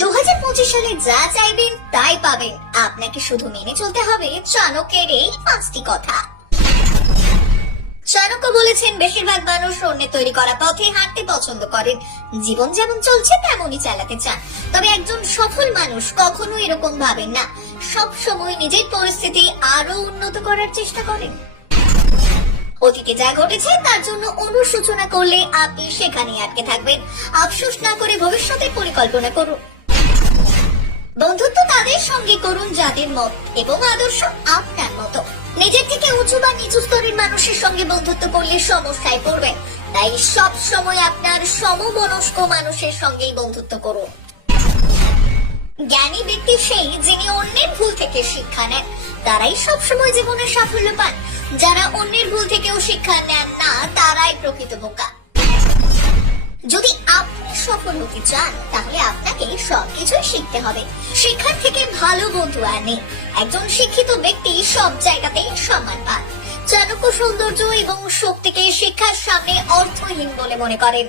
2025 সালে যা চাইবেন তাই পাবেন। আপনাকে শুধু মেনে চলতে হবে চাণক্যের এই 5টি কথা। চাণক্য বলেছেন, বেশিরভাগ মানুষ অন্যের তৈরি করা পথে হাঁটতে পছন্দ করেন, জীবন যেমন চলছে তেমনই চালাতে চান। তবে একজন সফল মানুষ কখনো এরকম ভাবেন না, সব সময় নিজের পরিস্থিতি আরো উন্নত করার চেষ্টা করেন। অতীতে যা ঘটেছে তার জন্য অনুশোচনা করলে আপনি সেখানেই আটকে থাকবেন। আফসোস না করে ভবিষ্যতের পরিকল্পনা করুন। বন্ধুত্ব তাদের সঙ্গে করুন যাদের মত এবং আদর্শ আপনার মতো। নিজের থেকে উঁচু বা নিচু স্তরের মানুষের সঙ্গে বন্ধুত্ব করলে সমস্যায় পড়বেন, তাই সব সময় আপনার সমমনস্ক মানুষের সঙ্গেই বন্ধুত্ব করুন। জ্ঞানী ব্যক্তি সেই যিনি অন্যের ভুল থেকে শিক্ষা নেন, তারাই সবসময় জীবনে সাফল্য পান। যারা অন্যের ভুল থেকেও শিক্ষা নেন না, তারাই প্রকৃত বোকা। যদি আপনি সফল হতে চান তাহলে আপনাকে সবকিছুই শিখতে হবে। শিক্ষার থেকে ভালো বন্ধু আর নেই। একজন শিক্ষিত ব্যক্তি সব জায়গাতেই সম্মান পান। চাণক্য সৌন্দর্য এবং শক্তিকে শিক্ষার সামনে অর্থহীন বলে মনে করেন।